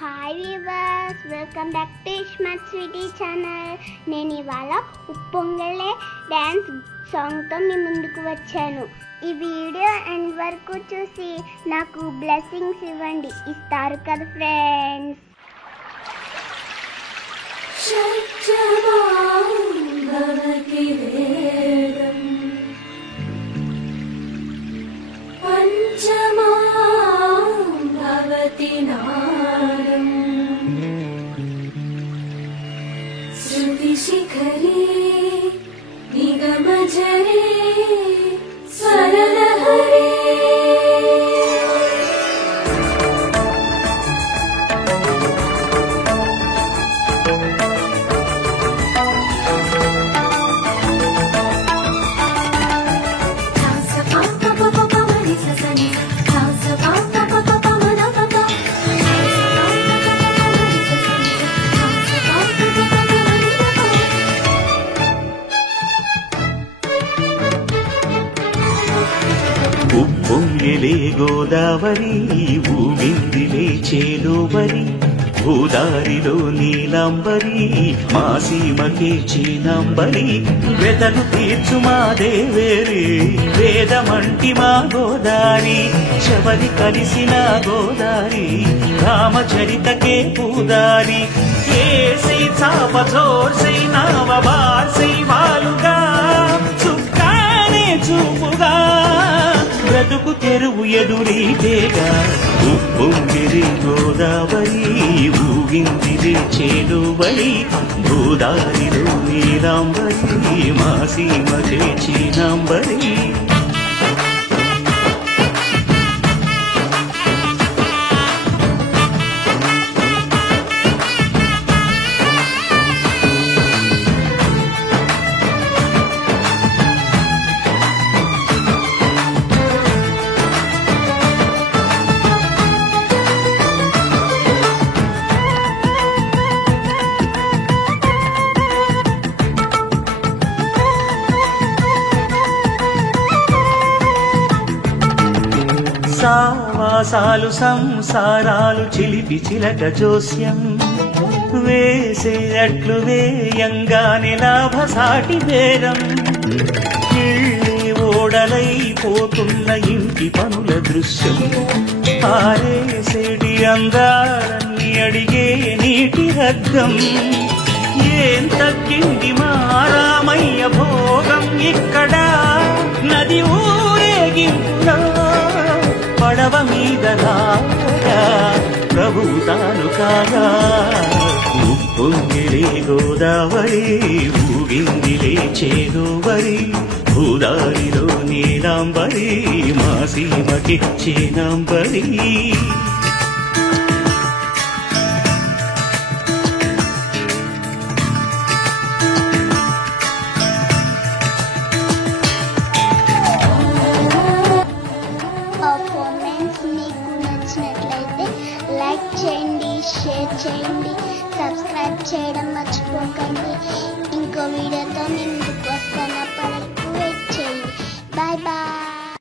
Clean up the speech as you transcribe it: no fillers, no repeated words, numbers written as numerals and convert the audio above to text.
Hi viewers, welcome back to smart sweetie channel. నేను ఇవాళ ఉప్పొంగలే dance సాంగ్తో మీ ముందుకు వచ్చాను. ఈ వీడియో ఎండ్ వరకు చూసి నాకు బ్లెస్సింగ్స్ ఇవ్వండి. ఇస్తారు కదా ఫ్రెండ్స్. शिखरे निगमजरे स्वरलहरे ఉప్పొంగిలే గోదావరి ఊగిందిలే చేలోబరి భూదారిలో నీలాంబరి మా సీమకే చీనాంబరి వెతను తీర్చు మా దేవేరి వేదమంటి మా గోదారి శబరి కలిసిన గోదారి రామచరితకే పూదారి ఏసై చాప చోర్సై నావ బార్సై వాలుగా చుక్కానే చూపుగా బ్రతుకు తెరువు ఎదురీతేగా ఉప్పొంగిరి గోదావరి ఊగిందిరి చేలువరి భూదారిలో నీలాంబరి మా సీమకే చీనాంబరి సావాసాలు సంసారాలు చిలిపి చిలక జోస్యం వేసే అట్లు వేయంగానే లాభసాటి బేరం ఇళ్ళే ఓడలైపోతున్న ఇంటి పనుల దృశ్యం ఆరేసేటి అందాలన్నీ అడిగే నీటి రద్దం ఏం తగ్గింది మా రామయ్య భోగం ఇక్కడ నది ఊరేగింపులో పడవ మీద రాగా ప్రభువు తాను కాగా ఉప్పొంగిలే గోదావరి ఊగిందిలే చేదోవరి భూదారిలో నీలాంబరి మా సీమకి చీనాంబరి లైక్ చేయండి, షేర్ చేయండి, సబ్స్క్రైబ్ చేయడం మర్చిపోకండి. ఇంకో వీడియోతో మీ ముందుకు వస్తాను. అప్పటి వరకు వెయిట్ చేయండి. Bye bye.